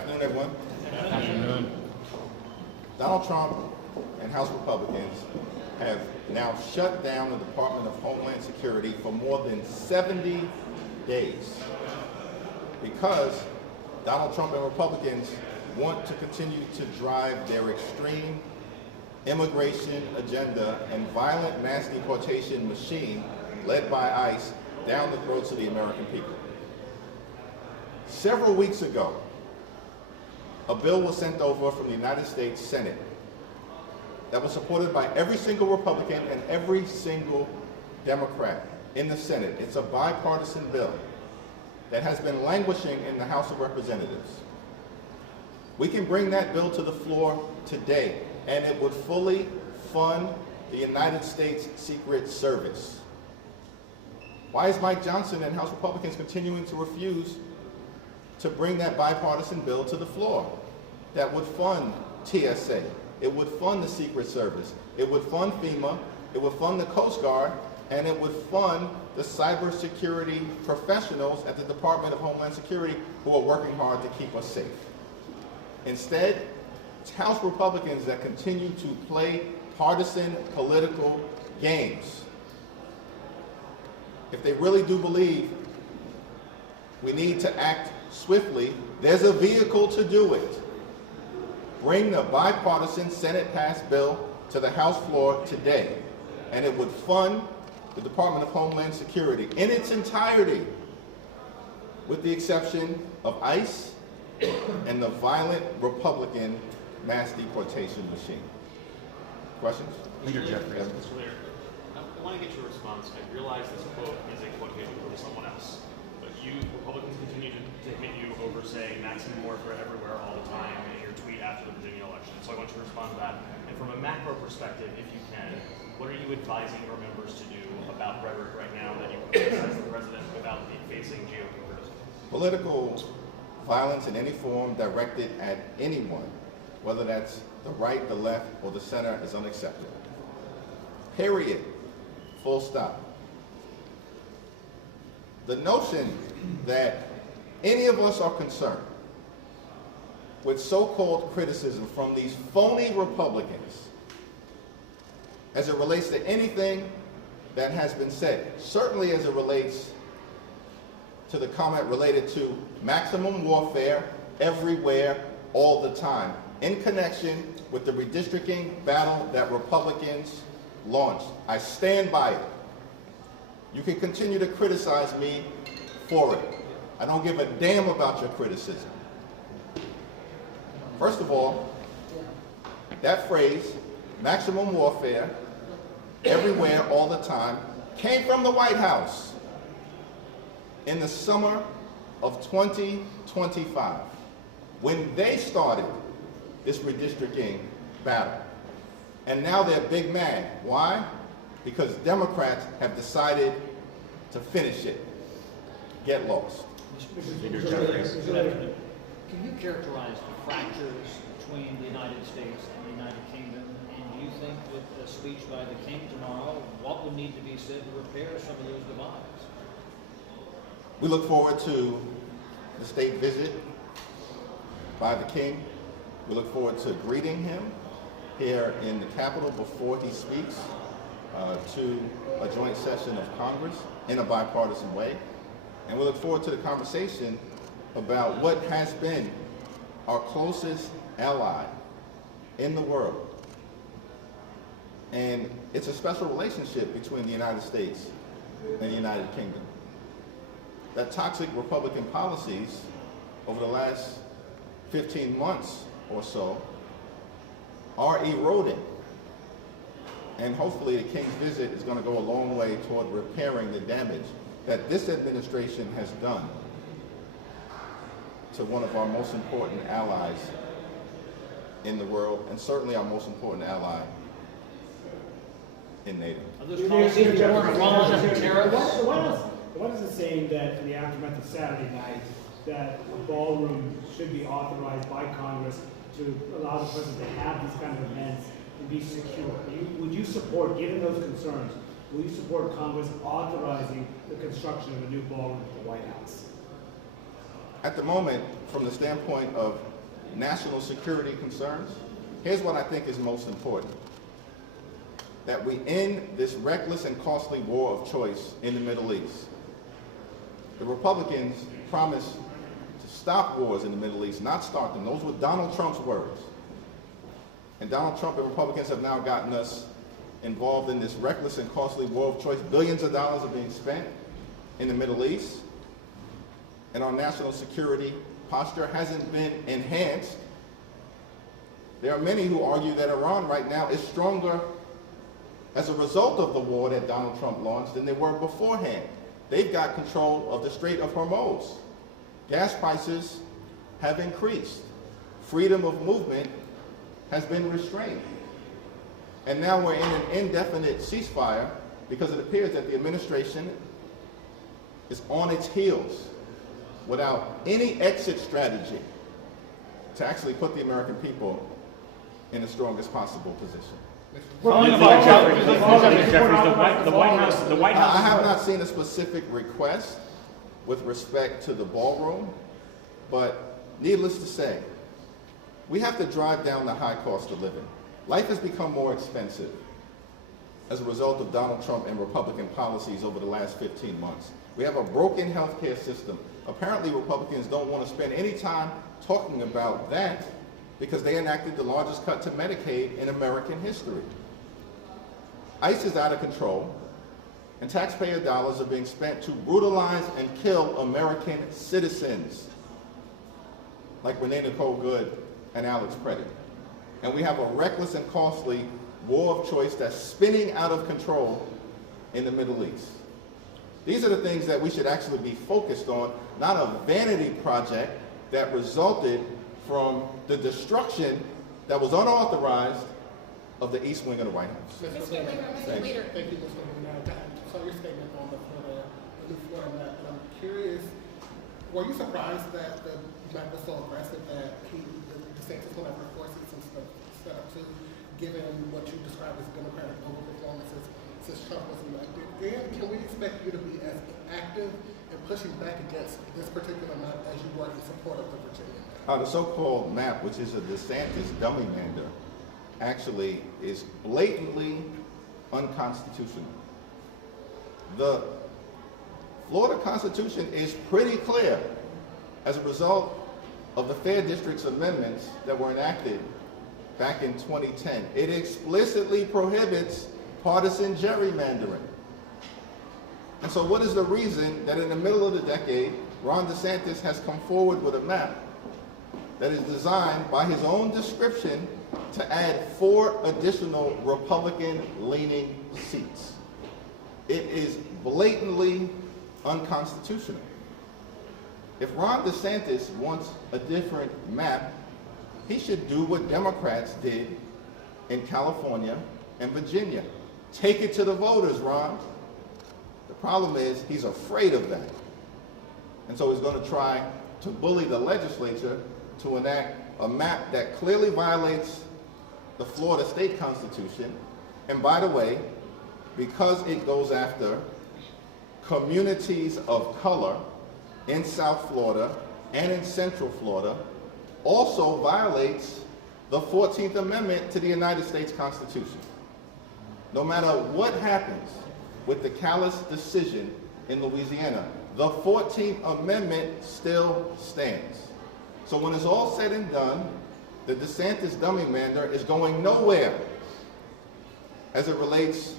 Afternoon, everyone. Afternoon. Donald Trump and House Republicans have now shut down the Department of Homeland Security for more than 70 days because Donald Trump and Republicans want to continue to drive their extreme immigration agenda and violent mass deportation machine led by ICE down the throats of the American people. Several weeks ago, a bill was sent over from the United States Senate that was supported by every single Republican and every single Democrat in the Senate. It's a bipartisan bill that has been languishing in the House of Representatives. We can bring that bill to the floor today, and it would fully fund the United States Secret Service. Why is Mike Johnson and House Republicans continuing to refuse to bring that bipartisan bill to the floor that would fund TSA, it would fund the Secret Service, it would fund FEMA, it would fund the Coast Guard, and it would fund the cybersecurity professionals at the Department of Homeland Security who are working hard to keep us safe? Instead, it's House Republicans that continue to play partisan political games. If they really do believe we need to act swiftly, there's a vehicle to do it. Bring the bipartisan Senate-passed bill to the House floor today, and it would fund the Department of Homeland Security in its entirety, with the exception of ICE and the violent Republican mass deportation machine. Questions? Leader Jeffries. Mr. Leader, I want to get your response. I realize this quote is a quotation from someone else, but you Republicans continue to hit you over saying maximum warfare everywhere all the time in your tweet after the Virginia election. So I want you to respond to that. And from a macro perspective, if you can, what are you advising your members to do about rhetoric right now that you criticize the president without facing GOP criticism? Political violence in any form directed at anyone, whether that's the right, the left, or the center, is unacceptable. Period. Full stop. The notion that any of us are concerned with so-called criticism from these phony Republicans as it relates to anything that has been said, certainly as it relates to the comment related to maximum warfare everywhere, all the time, in connection with the redistricting battle that Republicans launched. I stand by it. You can continue to criticize me for it. I don't give a damn about your criticism. First of all, that phrase, maximum warfare, everywhere, all the time, came from the White House in the summer of 2025, when they started this redistricting battle. And now they're big mad. Why? Because Democrats have decided to finish it. Get lost. Leader Jeffries. Can you characterize the fractures between the United States and the United Kingdom? And do you think with the speech by the King tomorrow, what would need to be said to repair some of those divides? We look forward to the state visit by the King. We look forward to greeting him here in the Capitol before he speaks to a joint session of Congress in a bipartisan way. And we look forward to the conversation about what has been our closest ally in the world. And it's a special relationship between the United States and the United Kingdom. That toxic Republican policies over the last 15 months or so are eroding. And hopefully the King's visit is going to go a long way toward repairing the damage that this administration has done to one of our most important allies in the world, and certainly our most important ally in NATO. Are those policies more wrong than terrorists? What is it saying that in the aftermath of Saturday night that a ballroom should be authorized by Congress to allow the president to have these kind of events and be secure? Would you support, given those concerns, will you support Congress authorizing the construction of a new ballroom at the White House? At the moment, from the standpoint of national security concerns, here's what I think is most important. That we end this reckless and costly war of choice in the Middle East. The Republicans promised to stop wars in the Middle East, not start them. Those were Donald Trump's words. And Donald Trump and Republicans have now gotten us involved in this reckless and costly war of choice. Billions of dollars are being spent in the Middle East, and our national security posture hasn't been enhanced. There are many who argue that Iran right now is stronger as a result of the war that Donald Trump launched than they were beforehand. They've got control of the Strait of Hormuz. Gas prices have increased. Freedom of movement has been restrained. And now we're in an indefinite ceasefire because it appears that the administration is on its heels without any exit strategy to actually put the American people in the strongest possible position. Following up on Jeffries, the White House. I have not seen a specific request with respect to the ballroom, but needless to say, we have to drive down the high cost of living. Life has become more expensive as a result of Donald Trump and Republican policies over the last 15 months. We have a broken healthcare system. Apparently, Republicans don't want to spend any time talking about that because they enacted the largest cut to Medicaid in American history. ICE is out of control, and taxpayer dollars are being spent to brutalize and kill American citizens, like Renee Nicole Good and Alex Preddy. And we have a reckless and costly war of choice that's spinning out of control in the Middle East. These are the things that we should actually be focused on, not a vanity project that resulted from the destruction that was unauthorized of the East Wing of the White House. Mr. Leader, Thanks. Leader. Thank you, Mr. Leader. I saw your statement on the Florida map, and I'm curious, were you surprised that the map was so aggressive that the DeSantis will have forces and stuff set up to, given what you described as Democratic overperformances since Trump was elected? And can we expect you to be as active in pushing back against this particular map as you were in support of the Virginia map? The so-called map, which is a DeSantis dummy mander, actually is blatantly unconstitutional. The Florida Constitution is pretty clear as a result of the Fair Districts amendments that were enacted back in 2010. It explicitly prohibits partisan gerrymandering. And so what is the reason that in the middle of the decade, Ron DeSantis has come forward with a map that is designed by his own description to add 4 additional Republican-leaning seats? It is blatantly unconstitutional. If Ron DeSantis wants a different map, he should do what Democrats did in California and Virginia. Take it to the voters, Ron. The problem is he's afraid of that. And so he's going to try to bully the legislature to enact a map that clearly violates the Florida state constitution. And by the way, because it goes after communities of color in South Florida and in Central Florida, also violates the 14th Amendment to the United States Constitution. No matter what happens with the callous decision in Louisiana, the 14th Amendment still stands. So when it's all said and done, the DeSantis dummy mander is going nowhere as it relates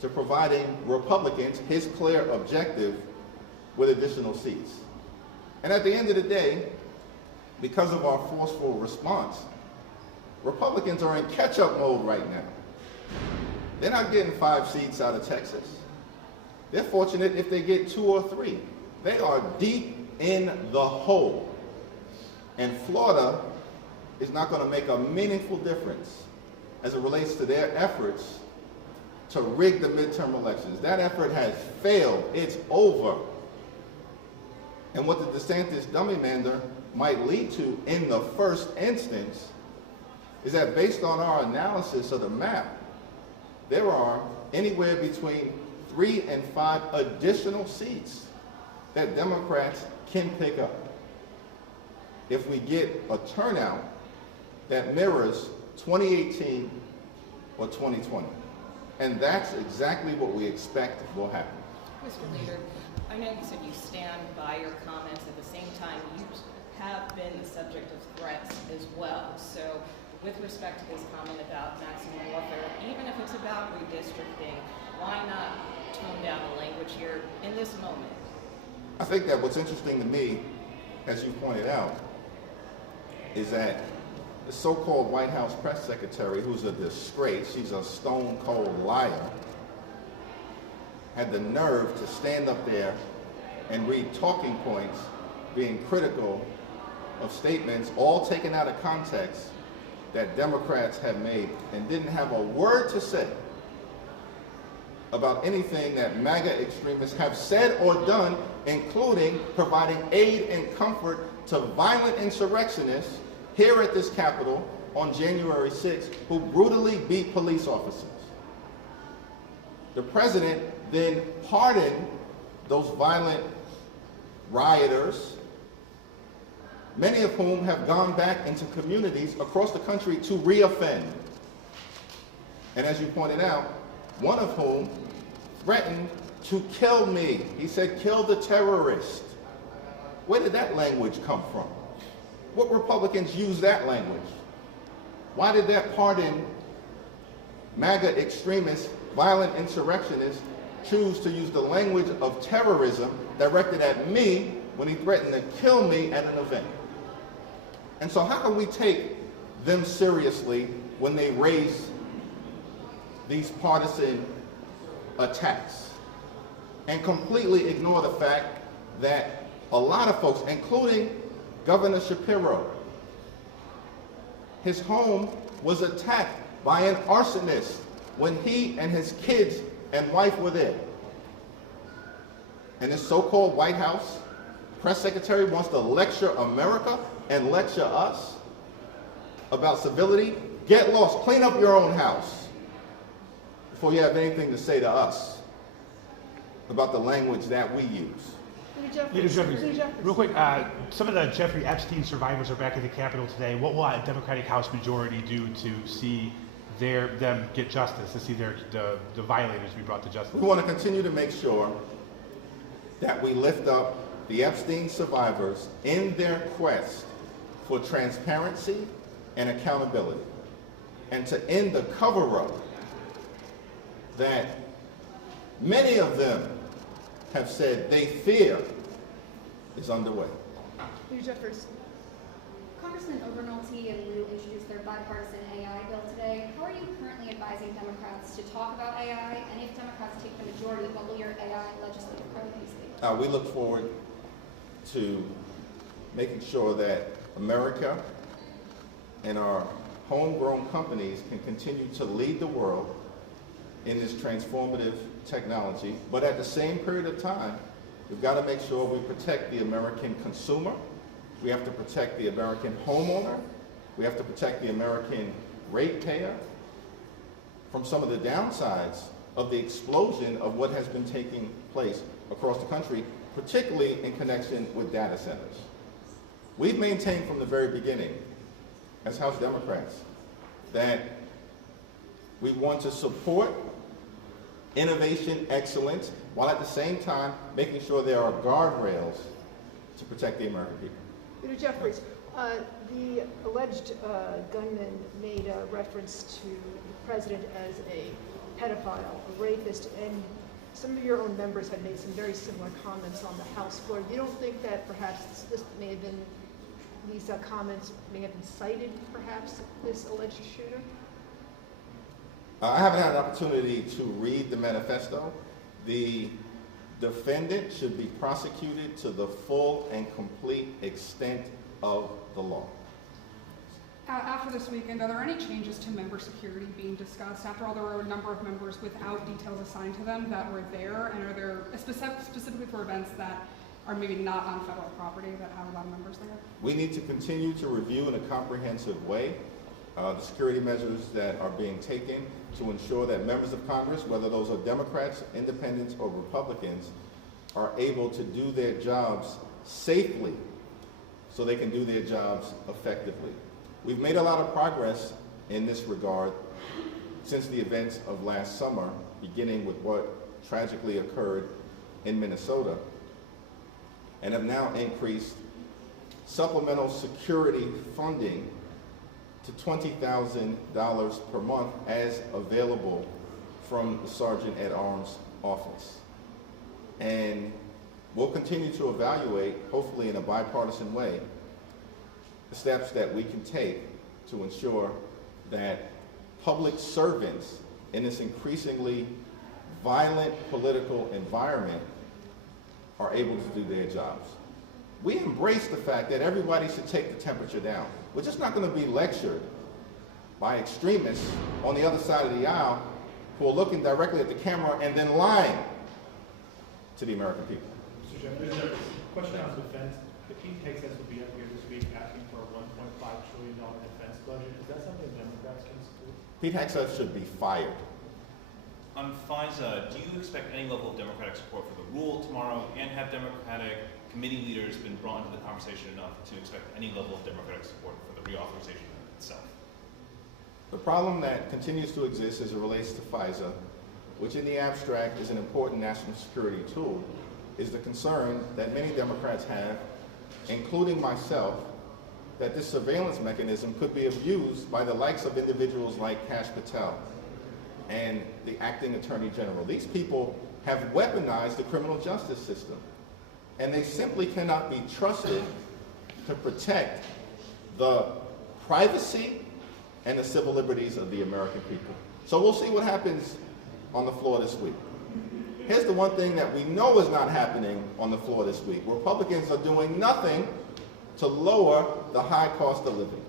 to providing Republicans his clear objective with additional seats. And at the end of the day, because of our forceful response, Republicans are in catch-up mode right now. They're not getting 5 seats out of Texas. They're fortunate if they get 2 or 3. They are deep in the hole. And Florida is not going to make a meaningful difference as it relates to their efforts to rig the midterm elections. That effort has failed. It's over. And what the DeSantis dummy mander might lead to in the first instance is that based on our analysis of the map, there are anywhere between 3 and 5 additional seats that Democrats can pick up. if we get a turnout that mirrors 2018 or 2020. And that's exactly what we expect will happen. Mr. Leader, I know you said you stand by your comments. At the same time, you have been the subject of threats as well. So with respect to this comment about maximum warfare, even if it's about redistricting, why not tone down the language here in this moment? I think that what's interesting to me, as you pointed out, is that the so-called White House press secretary, who's a disgrace, she's a stone cold liar, had the nerve to stand up there and read talking points being critical of statements all taken out of context that Democrats have made, and didn't have a word to say about anything that MAGA extremists have said or done, including providing aid and comfort to violent insurrectionists here at this Capitol on January 6th, who brutally beat police officers. The president then pardoned those violent rioters, many of whom have gone back into communities across the country to reoffend. And as you pointed out, one of whom threatened to kill me. He said, kill the terrorist. Where did that language come from? What Republicans use that language? Why did that pardon MAGA extremists, violent insurrectionists, choose to use the language of terrorism directed at me when he threatened to kill me at an event? And so how can we take them seriously when they raise these partisan attacks and completely ignore the fact that a lot of folks, including Governor Shapiro, his home was attacked by an arsonist when he and his kids and wife were there. And this so-called White House press secretary wants to lecture America and lecture us about civility. Get lost, clean up your own house before you have anything to say to us about the language that we use. Leader Jeffries, real quick, some of the Jeffrey Epstein survivors are back at the Capitol today. What will a Democratic House majority do to see them get justice, to see the violators be brought to justice? We want to continue to make sure that we lift up the Epstein survivors in their quest for transparency and accountability, and to end the cover-up that many of them have said they fear is underway. Leader Jeffries. Congressman Overnolte and Lieu introduced their bipartisan AI bill today. How are you currently advising Democrats to talk about AI? And if Democrats take the majority, what will your AI legislative priorities be? We look forward to making sure that America and our homegrown companies can continue to lead the world in this transformative technology, but at the same period of time, we've got to make sure we protect the American consumer, we have to protect the American homeowner, we have to protect the American ratepayer from some of the downsides of the explosion of what has been taking place across the country, particularly in connection with data centers. We've maintained from the very beginning, as House Democrats, that we want to support innovation, excellence, while at the same time making sure there are guardrails to protect the American people. Leader Jeffries, the alleged gunman made a reference to the president as a pedophile, a rapist, and some of your own members have made some very similar comments on the House floor. You don't think that perhaps this may have been, these comments may have incited perhaps this alleged shooter? I haven't had an opportunity to read the manifesto. The defendant should be prosecuted to the full and complete extent of the law. After this weekend, are there any changes to member security being discussed? After all, there were a number of members without details assigned to them that were there, and are there specifically for events that are maybe not on federal property that have a lot of members there? We need to continue to review in a comprehensive way the security measures that are being taken to ensure that members of Congress, whether those are Democrats, Independents, or Republicans, are able to do their jobs safely so they can do their jobs effectively. We've made a lot of progress in this regard since the events of last summer, beginning with what tragically occurred in Minnesota, and have now increased supplemental security funding to $20,000 per month as available from the Sergeant at Arms office. And we'll continue to evaluate, hopefully in a bipartisan way, the steps that we can take to ensure that public servants in this increasingly violent political environment are able to do their jobs. We embrace the fact that everybody should take the temperature down. We're just not going to be lectured by extremists on the other side of the aisle who are looking directly at the camera and then lying to the American people. Mr. Jeffries, question on defense. Hakeem Jeffries will be up here this week asking for a $1.5 trillion defense budget. Is that something Democrats can support? Pete Hegseth should be fired. On FISA, do you expect any level of Democratic support for the rule tomorrow, and have Democratic committee leaders been brought into the conversation enough to expect any level of Democratic support for the reauthorization itself? The problem that continues to exist as it relates to FISA, which in the abstract is an important national security tool, is the concern that many Democrats have, including myself, that this surveillance mechanism could be abused by the likes of individuals like Kash Patel and the acting attorney general. These people have weaponized the criminal justice system, and they simply cannot be trusted to protect the privacy and the civil liberties of the American people. So we'll see what happens on the floor this week. Here's the one thing that we know is not happening on the floor this week. Republicans are doing nothing to lower the high cost of living.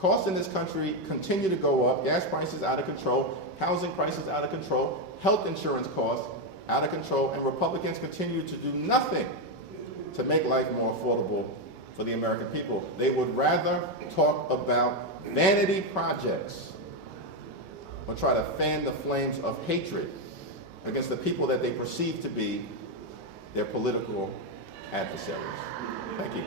Costs in this country continue to go up, gas prices out of control, housing prices out of control, health insurance costs out of control, and Republicans continue to do nothing to make life more affordable for the American people. They would rather talk about vanity projects or try to fan the flames of hatred against the people that they perceive to be their political adversaries. Thank you.